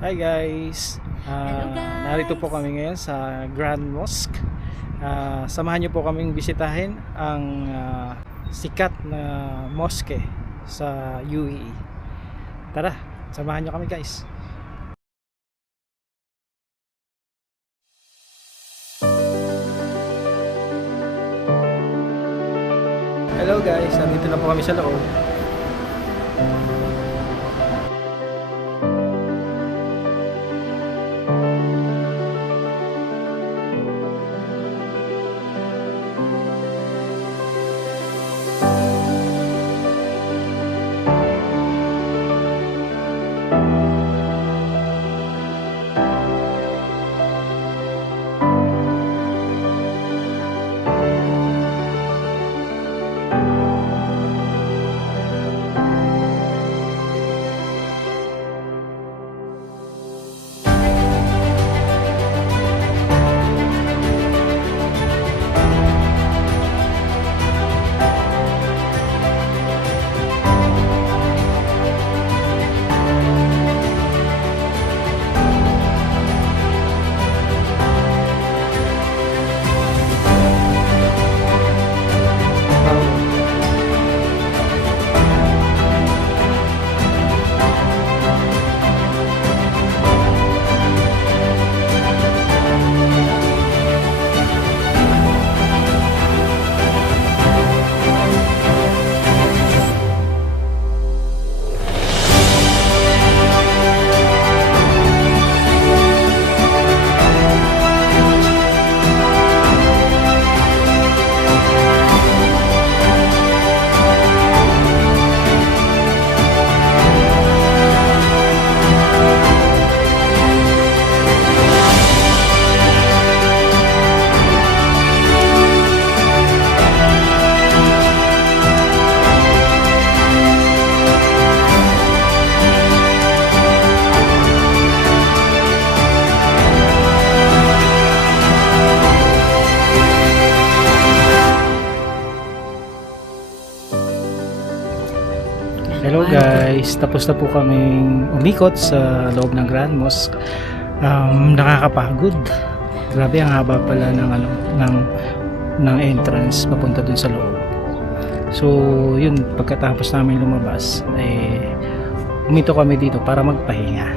Hi guys! Hello guys! Narito po kami ngayon sa Grand Mosque. Samahan niyo po kaming bisitahin ang sikat na mosque sa UAE. Tara, samahan niyo kami guys! Hello guys! Nandito na po kami sa loob. Hello guys, tapos na po kaming umikot sa loob ng Grand Mosque. Nakakapagod. Grabe, ang haba pala ng entrance papunta dun sa loob. So, yun, pagkatapos namin lumabas, umito kami dito para magpahinga.